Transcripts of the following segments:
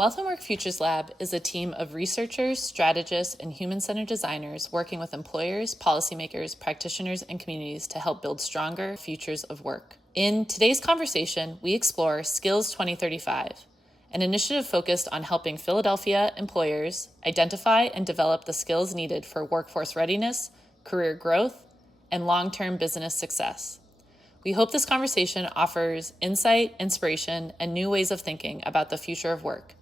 Wealth and Work Futures Lab is a team of researchers, strategists, and human-centered designers working with employers, policymakers, practitioners, and communities to help build stronger futures of work. In today's conversation, we explore Skills 2035, an initiative focused on helping Philadelphia employers identify and develop the skills needed for workforce readiness, career growth, and long-term business success. We hope this conversation offers insight, inspiration, and new ways of thinking about the future of work.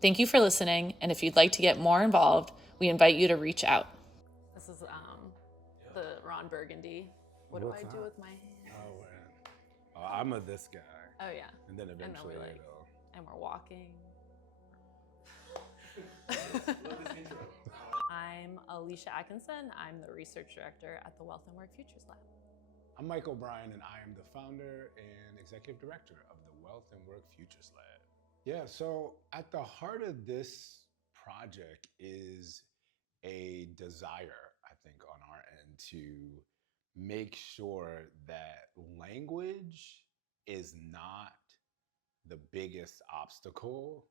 Thank you for listening, and if you'd like to get more involved, we invite you to reach out. This is the Ron Burgundy. What do I do with my hands? Oh, man. Oh, I'm a this guy. Oh, yeah. And then eventually, and we're walking. I'm Alicia Atkinson. I'm the research director at the Wealth and Work Futures Lab. I'm Mike O'Brien, and I am the founder and executive director of the Wealth and Work Futures Lab. Yeah, so at the heart of this project is a desire, I think, on our end to make sure that language is not the biggest obstacle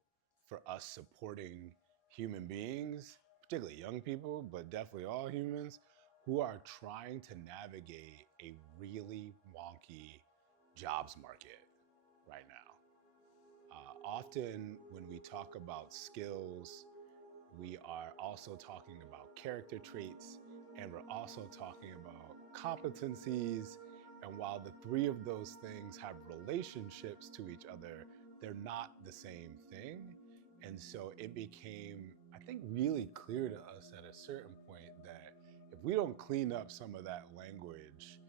for us supporting human beings, particularly young people, but definitely all humans, who are trying to navigate a really wonky jobs market right now. Often when we talk about skills, we are also talking about character traits, and we're also talking about competencies. And while the three of those things have relationships to each other, they're not the same thing. And so it became, I think, really clear to us at a certain point that if we don't clean up some of that language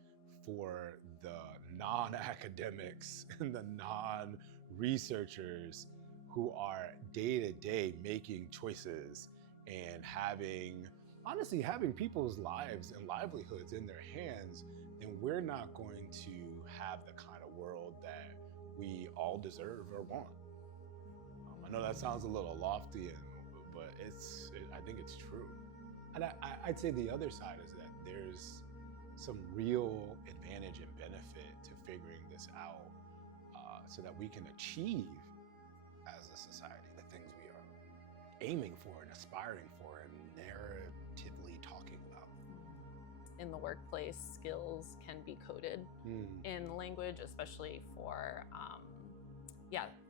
for the non-academics and the non-researchers who are day-to-day making choices and honestly having people's lives and livelihoods in their hands, then we're not going to have the kind of world that we all deserve or want. I know that sounds a little lofty, but I think it's true. And I'd say the other side is that there's some real advantage and benefit to figuring this out so that we can achieve as a society the things we are aiming for and aspiring for and narratively talking about. In the workplace, skills can be coded in language, especially for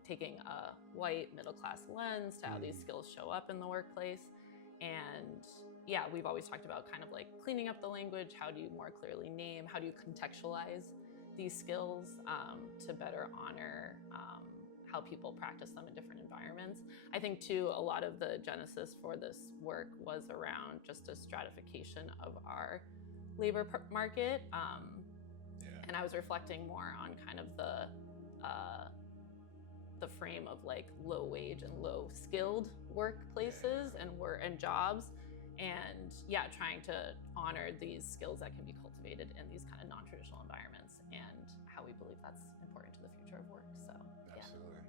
taking a white middle-class lens to how these skills show up in the workplace. And we've always talked about kind of like cleaning up the language. How do you more clearly name? How do you contextualize these skills to better honor how people practice them in different environments? I think too, a lot of the genesis for this work was around just a stratification of our labor market. And I was reflecting more on kind of the frame of like low wage and low skilled workplaces and jobs, and trying to honor these skills that can be cultivated in these kind of non-traditional environments, and how we believe that's important to the future of work. So absolutely.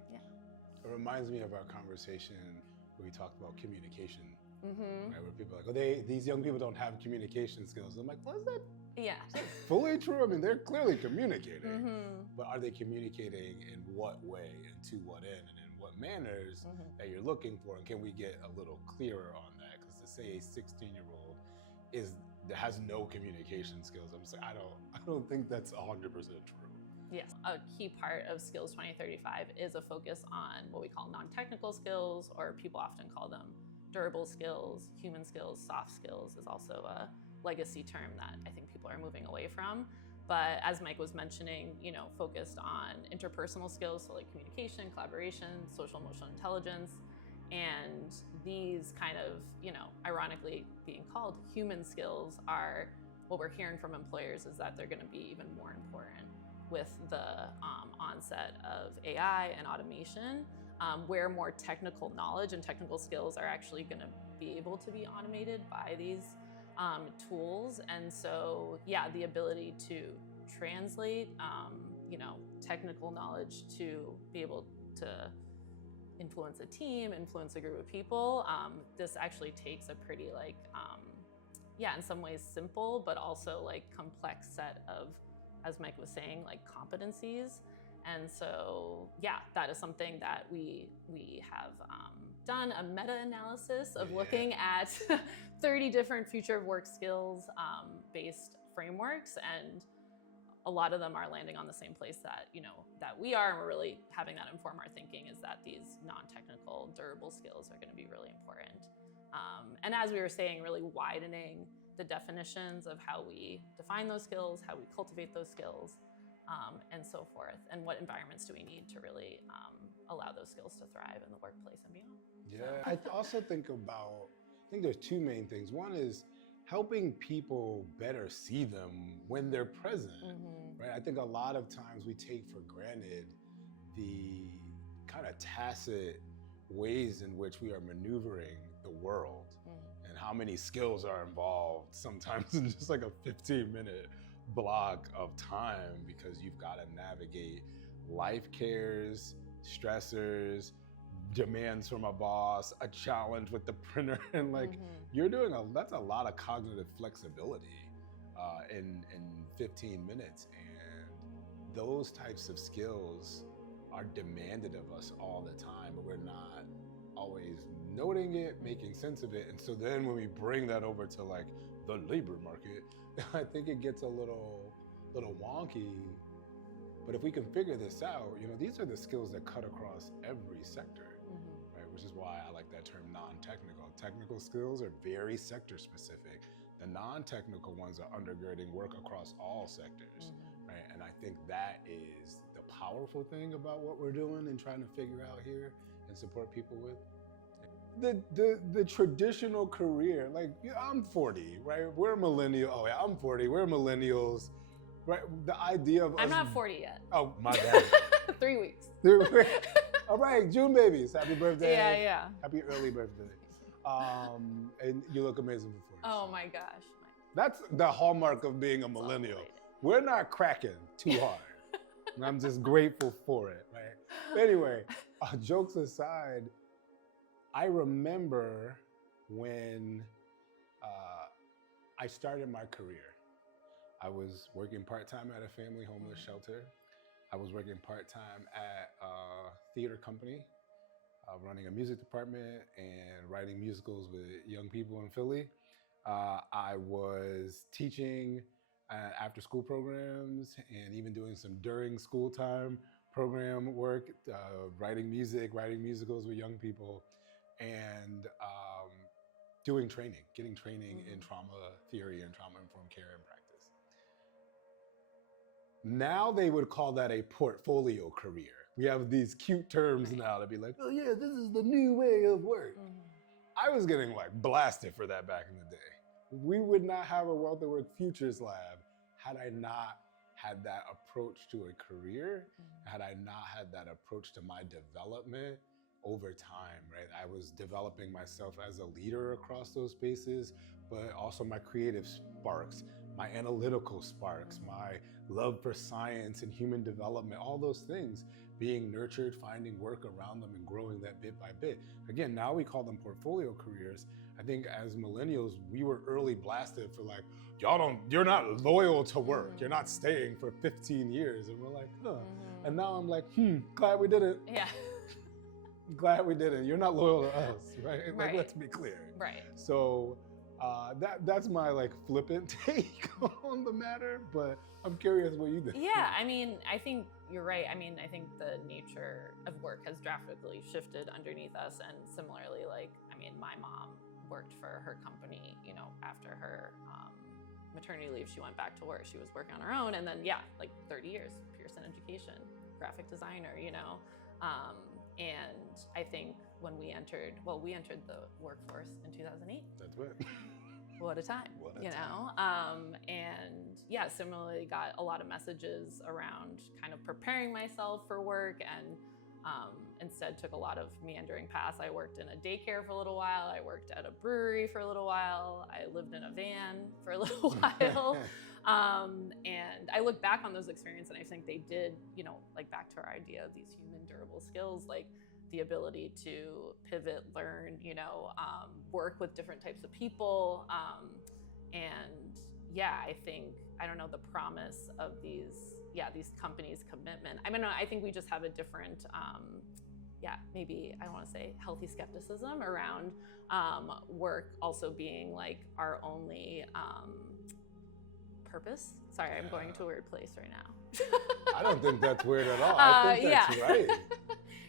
It reminds me of our conversation where we talked about communication, right? Where people are like, oh, these young people don't have communication skills. I'm like, was that? Yeah. Is that fully true? I mean, they're clearly communicating, but are they communicating in what way and to what end and in what manners that you're looking for? And can we get a little clearer on that? Because to say a 16-year-old has no communication skills, I'm saying I don't think that's 100% true. Yes, a key part of Skills 2035 is a focus on what we call non-technical skills, or people often call them durable skills. Human skills, soft skills is also a legacy term that I think people are moving away from. But as Mike was mentioning, focused on interpersonal skills, so like communication, collaboration, social emotional intelligence, and these kind of, ironically being called human skills are what we're hearing from employers is that they're going to be even more important with the onset of AI and automation, where more technical knowledge and technical skills are actually going to be able to be automated by these tools. And so, the ability to translate, technical knowledge to be able to influence a team, influence a group of people. This actually takes a pretty in some ways simple, but also like complex set of, as Mike was saying, like competencies. And so, that is something that we have done a meta-analysis of Yeah. looking at 30 different future of work skills based frameworks, and a lot of them are landing on the same place that that we are, and we're really having that inform our thinking, is that these non-technical durable skills are going to be really important. And as we were saying, really widening the definitions of how we define those skills, how we cultivate those skills, and so forth, and what environments do we need to really allow those skills to thrive in the workplace and beyond. Yeah, I also think there's two main things. One is helping people better see them when they're present, right? I think a lot of times we take for granted the kind of tacit ways in which we are maneuvering the world and how many skills are involved sometimes in just like a 15-minute block of time, because you've got to navigate life cares, stressors, demands from a boss, a challenge with the printer, and like that's a lot of cognitive flexibility in 15 minutes. And those types of skills are demanded of us all the time, but we're not always noting it, making sense of it. And so then when we bring that over to like the labor market, I think it gets a little wonky. But if we can figure this out, these are the skills that cut across every sector, right? Which is why I like that term non-technical. Technical skills are very sector specific. The non-technical ones are undergirding work across all sectors, right? And I think that is the powerful thing about what we're doing and trying to figure out here and support people with. The traditional career, like I'm 40, right? We're millennial. Oh yeah, I'm 40. We're millennials, right? The idea of I'm not 40 yet. Oh, my bad. 3 weeks. All right, June babies. Happy birthday. Yeah. Happy early birthday. And you look amazing for 40. Oh my gosh. That's the hallmark of being a millennial. We're not cracking too hard. And I'm just grateful for it, right? Anyway, jokes aside, I remember when I started my career. I was working part-time at a family homeless shelter. I was working part-time at a theater company, running a music department and writing musicals with young people in Philly. I was teaching after-school programs and even doing some during school time program work, writing music, writing musicals with young people, and doing training, getting training in trauma theory and trauma-informed care and practice. Now they would call that a portfolio career. We have these cute terms now to be like, oh yeah, this is the new way of work. I was getting like blasted for that back in the day. We would not have a Wealth at Work Futures Lab had I not had that approach to a career, had I not had that approach to my development over time, right? I was developing myself as a leader across those spaces, but also my creative sparks, my analytical sparks, my love for science and human development, all those things being nurtured, finding work around them and growing that bit by bit. Again, now we call them portfolio careers. I think as millennials, we were early blasted for like, you're not loyal to work. You're not staying for 15 years. And we're like, huh. And now I'm like, glad we did it. Yeah. Glad we didn't. You're not loyal to us, right? Like, let's be clear. Right. So that's my like flippant take on the matter, but I'm curious what you think. Yeah, I mean, I think you're right. I mean, I think the nature of work has drastically shifted underneath us. And similarly, like, I mean, my mom worked for her company, after her maternity leave, she went back to work. She was working on her own. And then, like 30 years, Pearson education, graphic designer, and I think when we entered the workforce in 2008. That's right. What a time, and similarly got a lot of messages around kind of preparing myself for work, and instead took a lot of meandering paths. I worked in a daycare for a little while. I worked at a brewery for a little while. I lived in a van for a little while. And I look back on those experiences, and I think they did, like back to our idea of these human durable skills, like the ability to pivot, learn, work with different types of people. I think, the promise of these companies' commitment. I mean, I think we just have a different maybe I want to say healthy skepticism around work also being like our only purpose. Sorry, I'm going to a weird place right now. I don't think that's weird at all. I think that's right.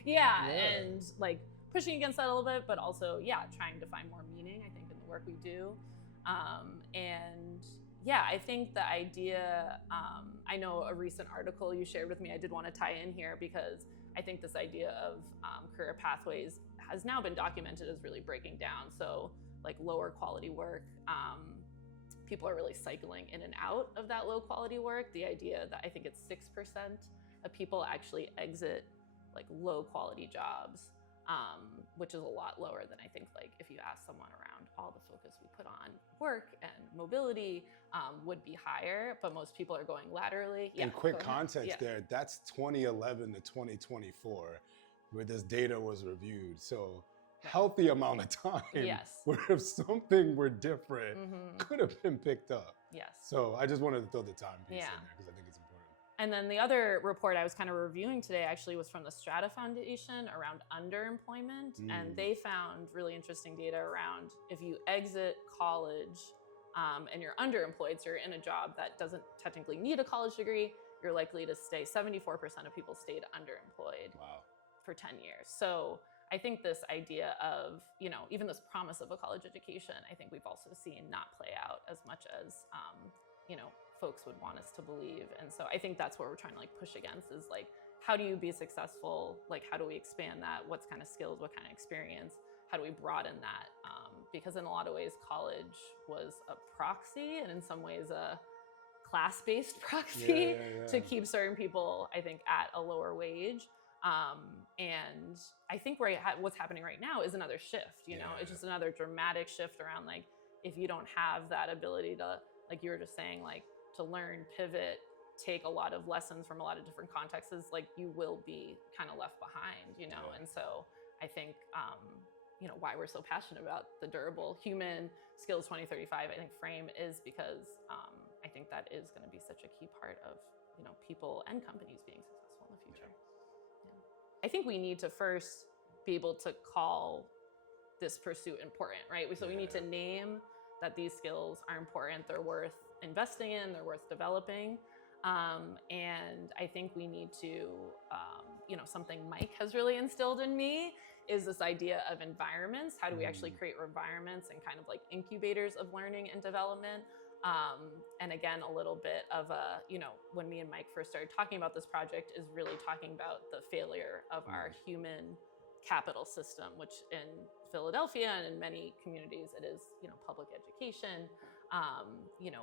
Yeah, and like pushing against that a little bit, but also, trying to find more meaning, I think, in the work we do. And I think the idea, I know a recent article you shared with me, I did want to tie in here because I think this idea of career pathways has now been documented as really breaking down. So like lower quality work, people are really cycling in and out of that low quality work. The idea that I think it's 6% of people actually exit like low quality jobs, which is a lot lower than I think like if you ask someone around all the focus we put on work and mobility would be higher, but most people are going laterally. In quick context there, that's 2011 to 2024 where this data was reviewed. So healthy amount of time where if something were different could have been picked up. So I just wanted to throw the time piece in there because I think it's important. And then the other report I was kind of reviewing today actually was from the Strata Foundation around underemployment. And they found really interesting data around if you exit college and you're underemployed, so you're in a job that doesn't technically need a college degree, you're likely to stay, 74% of people stayed underemployed for 10 years. So I think this idea of, even this promise of a college education, I think we've also seen not play out as much as, folks would want us to believe. And so I think that's what we're trying to like push against is like, how do you be successful? Like, how do we expand that? What's kind of skills, what kind of experience? How do we broaden that? Because in a lot of ways, college was a proxy and in some ways a class-based proxy to keep certain people, I think, at a lower wage. And I think what's happening right now is another shift, it's just another dramatic shift around like, if you don't have that ability to, like you were just saying, like to learn, pivot, take a lot of lessons from a lot of different contexts, like you will be kind of left behind, And so I think, why we're so passionate about the durable human skills 2035, I think frame is because I think that is going to be such a key part of, people and companies being successful in the future. I think we need to first be able to call this pursuit important, right? So we need to name that these skills are important, they're worth investing in, they're worth developing. And I think we need to, something Mike has really instilled in me is this idea of environments. How do we actually create environments and kind of like incubators of learning and development? And again, a little bit of when me and Mike first started talking about this project is really talking about the failure of our human capital system, which in Philadelphia and in many communities, it is, public education,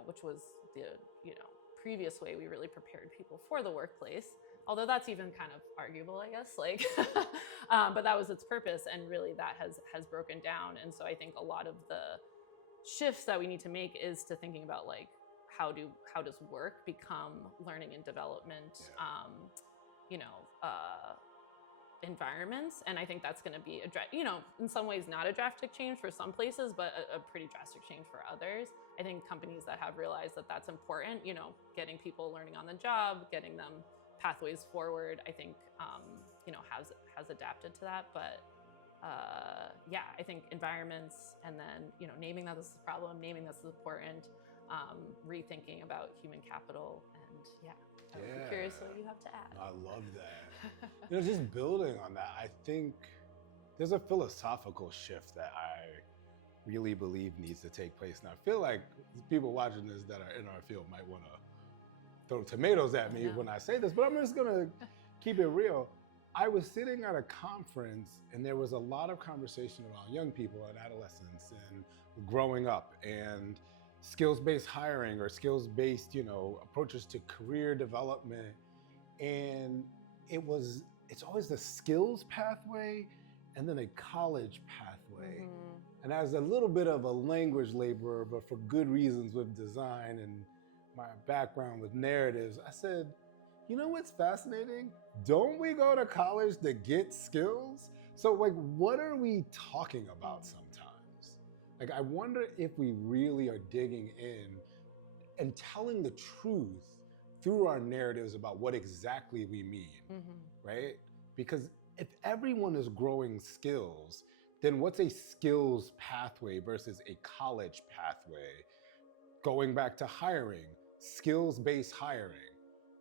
which was the, previous way we really prepared people for the workplace. Although that's even kind of arguable, I guess, like, but that was its purpose. And really that has broken down. And so I think a lot of the shifts that we need to make is to thinking about like, how does work become learning and development, environments. And I think that's going to be in some ways not a drastic change for some places, but a pretty drastic change for others. I think companies that have realized that that's important, getting people learning on the job, getting them pathways forward, I think, has adapted to that. But I think environments and then, naming that this is a problem, naming this is important, rethinking about human capital. And I would be curious what you have to add. I love that. Just building on that, I think there's a philosophical shift that I really believe needs to take place. And I feel like people watching this that are in our field might want to throw tomatoes at me when I say this, but I'm just going to keep it real. I was sitting at a conference and there was a lot of conversation around young people and adolescents and growing up and skills-based hiring or skills-based, approaches to career development. And it's always the skills pathway and then a college pathway. And as a little bit of a language laborer, but for good reasons with design and my background with narratives, I said, you know what's fascinating? Don't we go to college to get skills? So like, what are we talking about sometimes? Like, I wonder if we really are digging in and telling the truth through our narratives about what exactly we mean, right? Because if everyone is growing skills, then what's a skills pathway versus a college pathway? Going back to hiring, skills-based hiring.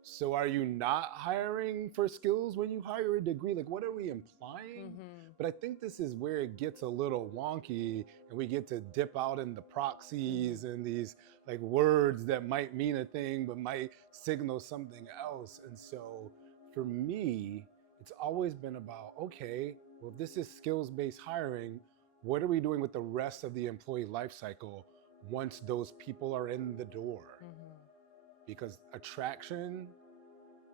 So are you not hiring for skills when you hire a degree? Like, what are we implying? But I think this is where it gets a little wonky, and we get to dip out in the proxies and these like words that might mean a thing but might signal something else. And so for me, it's always been about, okay, well, if this is skills-based hiring, what are we doing with the rest of the employee life cycle once those people are in the door? Because attraction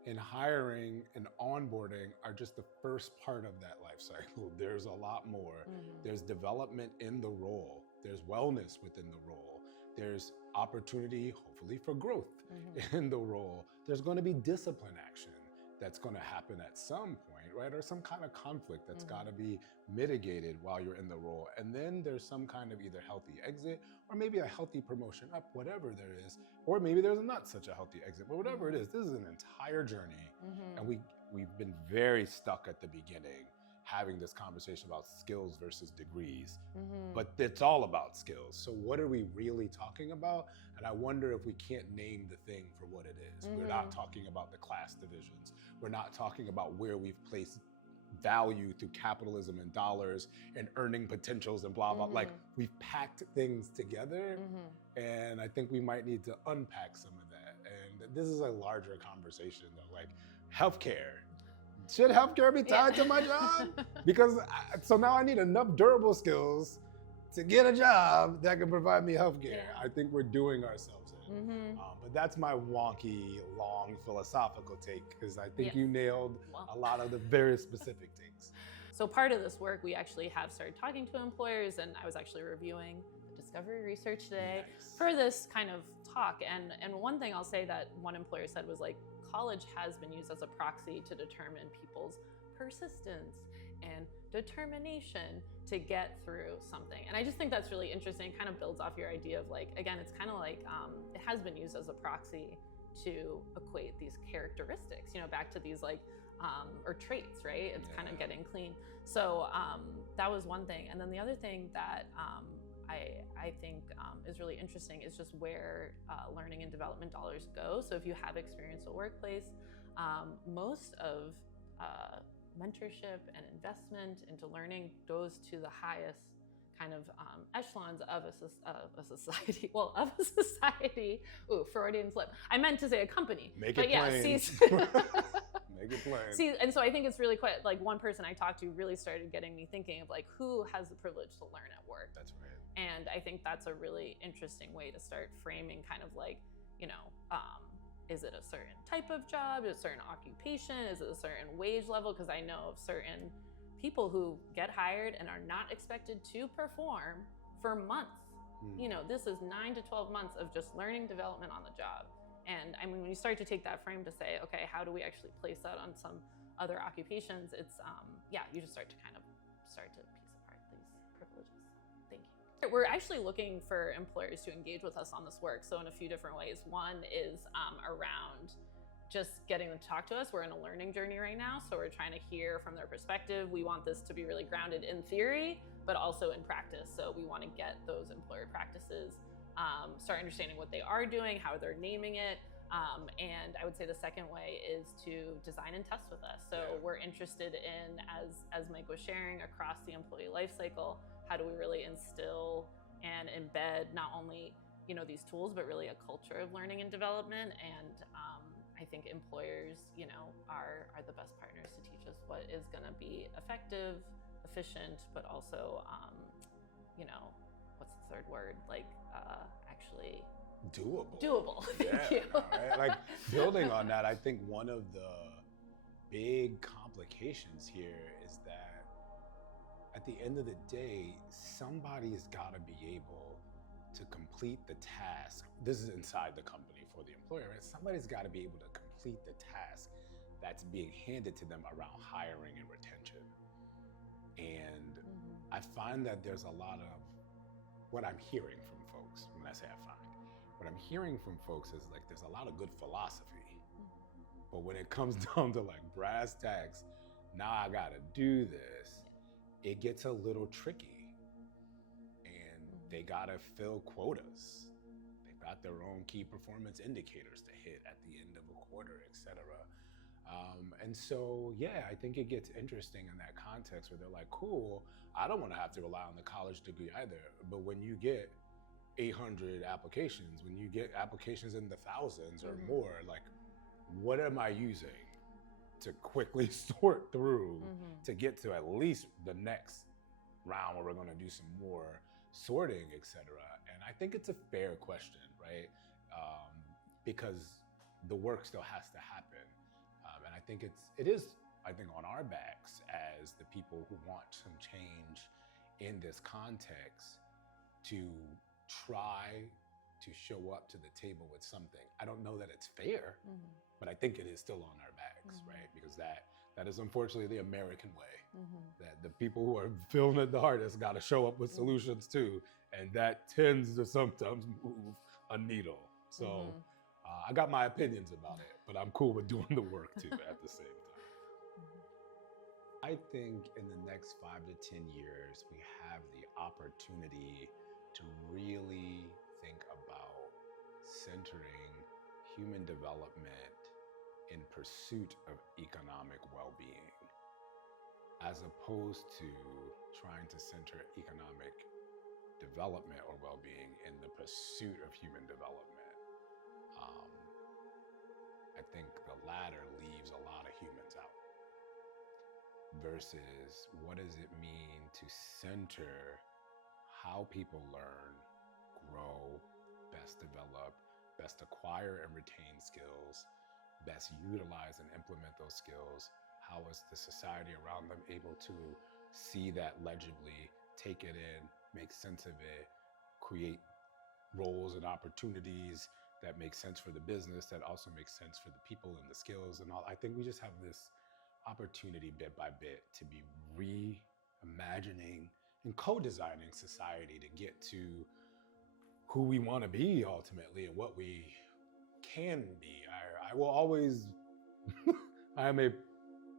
and hiring and onboarding are just the first part of that life cycle. There's a lot more. There's development in the role. There's wellness within the role. There's opportunity, hopefully, for growth in the role. There's going to be discipline action that's going to happen at some point, right? Or some kind of conflict that's got to be mitigated while you're in the role. And then there's some kind of either healthy exit or maybe a healthy promotion up, whatever there is. Or maybe there's not such a healthy exit, but whatever it is, this is an entire journey. And we've been very stuck at the beginning having this conversation about skills versus degrees, but it's all about skills. So what are we really talking about? And I wonder if we can't name the thing for what it is. We're not talking about the class divisions. We're not talking about where we've placed value through capitalism and dollars and earning potentials and blah, blah. Like, we've packed things together, and I think we might need to unpack some of that. And this is a larger conversation though, like healthcare. Should healthcare be tied to my job? Because so now I need enough durable skills to get a job that can provide me healthcare. I think we're doing ourselves in. But that's my wonky, long philosophical take, because I think you nailed a lot of the very specific takes. So part of this work, we actually have started talking to employers, and I was actually reviewing the discovery research today for this kind of talk. And one thing I'll say that one employer said was like, college has been used as a proxy to determine people's persistence and determination to get through something. And I just think that's really interesting. It kind of builds off your idea of like, again, it's kind of like, it has been used as a proxy to equate these characteristics, you know, back to these like, or traits, right? It's kind of getting clean. So that was one thing. And then the other thing that I think is really interesting is just where learning and development dollars go. So if you have experience at workplace, most of mentorship and investment into learning goes to the highest kind of echelons of a society. Well, of a society. Ooh, Freudian slip. I meant to say a company. Make it plain. Make it plain. See, and so I think it's really quite like one person I talked to really started getting me thinking of like, who has the privilege to learn at work? That's right. And I think that's a really interesting way to start framing kind of like, you know, is it a certain type of job? Is it a certain occupation? Is it a certain wage level? Because I know of certain people who get hired and are not expected to perform for months. You know, this is 9 to 12 months of just learning development on the job. And I mean, when you start to take that frame to say, okay, how do we actually place that on some other occupations? It's, you just start to kind of start to piece apart these privileges. Thank you. We're actually looking for employers to engage with us on this work. So in a few different ways. One is around just getting them to talk to us. We're in a learning journey right now. So we're trying to hear from their perspective. We want this to be really grounded in theory, but also in practice. So we want to get those employer practices, start understanding what they are doing, how they're naming it. And I would say the second way is to design and test with us. So we're interested in, as Mike was sharing, across the employee life cycle, how do we really instill and embed not only, you know, these tools, but really a culture of learning and development. And I think employers, you know, are the best partners to teach us what is going to be effective, efficient, but also, you know, what's the third word? Like actually doable. Thank you. Right? Like building on that, I think one of the big complications here is that at the end of the day, somebody's got to be able to complete the task. This is inside the company for the employer, right? Somebody's got to be able to complete the task that's being handed to them around hiring and retention. And I find that there's a lot of what I'm hearing from folks. When I say I find, what I'm hearing from folks is like there's a lot of good philosophy, but when it comes down to like brass tacks, now I gotta do this, it gets a little tricky. And they gotta fill quotas. They've got their own key performance indicators to hit at the end of a quarter, etc. And so, yeah, I think it gets interesting in that context where they're like, cool, I don't want to have to rely on the college degree either. But when you get 800 applications, when you get applications in the thousands or more, like, what am I using to quickly sort through to get to at least the next round where we're going to do some more sorting, etc. And I think it's a fair question, right? Because the work still has to happen. And I think it is on our backs as the people who want some change in this context to try to show up to the table with something. I don't know that it's fair, but I think it is still on our backs, right? Because that is unfortunately the American way. That the people who are feeling it the hardest got to show up with solutions too, and that tends to sometimes move a needle. So I got my opinions about it, but I'm cool with doing the work too at the same time. I think in the next 5 to 10 years, we have the opportunity to really think about centering human development in pursuit of economic well-being, as opposed to trying to center economic development or well-being in the pursuit of human development. I think the latter leaves a lot of humans out. Versus, what does it mean to center how people learn, grow, best develop, best acquire and retain skills, best utilize and implement those skills? How is the society around them able to see that legibly, take it in, make sense of it, create roles and opportunities that make sense for the business, that also makes sense for the people and the skills and all? I think we just have this opportunity bit by bit to be reimagining and co-designing society to get to who we want to be ultimately and what we can be. I will always, I am a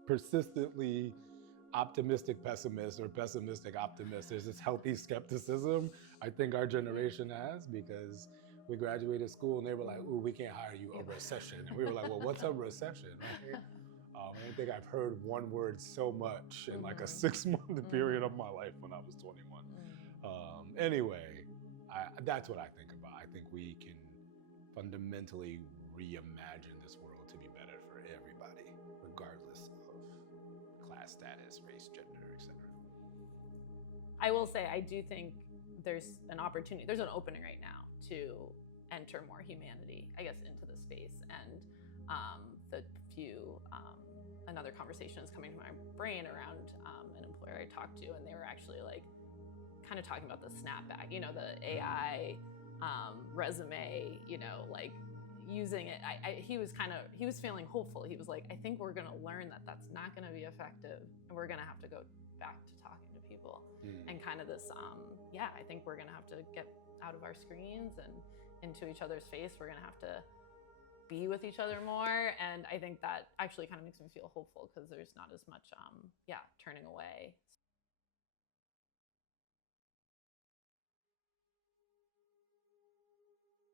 persistently optimistic pessimist or pessimistic optimist. There's this healthy skepticism I think our generation has, because we graduated school and they were like, ooh, we can't hire you, a recession. And we were like, well, what's a recession? Right? I don't think I've heard one word so much in like a 6-month period of my life when I was 21. Anyway, that's what I think about. I think we can fundamentally reimagine this world to be better for everybody, regardless of class status, race, gender, etc. I will say, I do think there's an opportunity, there's an opening right now to enter more humanity, I guess, into the space. And another conversation is coming to my brain around an employer I talked to, and they were actually like kind of talking about the snapback, the AI resume, like using it. He was feeling hopeful. He was like, I think we're going to learn that that's not going to be effective, and we're going to have to go back to talking to people. And kind of this, I think we're going to have to get out of our screens and into each other's face. We're going to have to be with each other more. And I think that actually kind of makes me feel hopeful, because there's not as much, turning away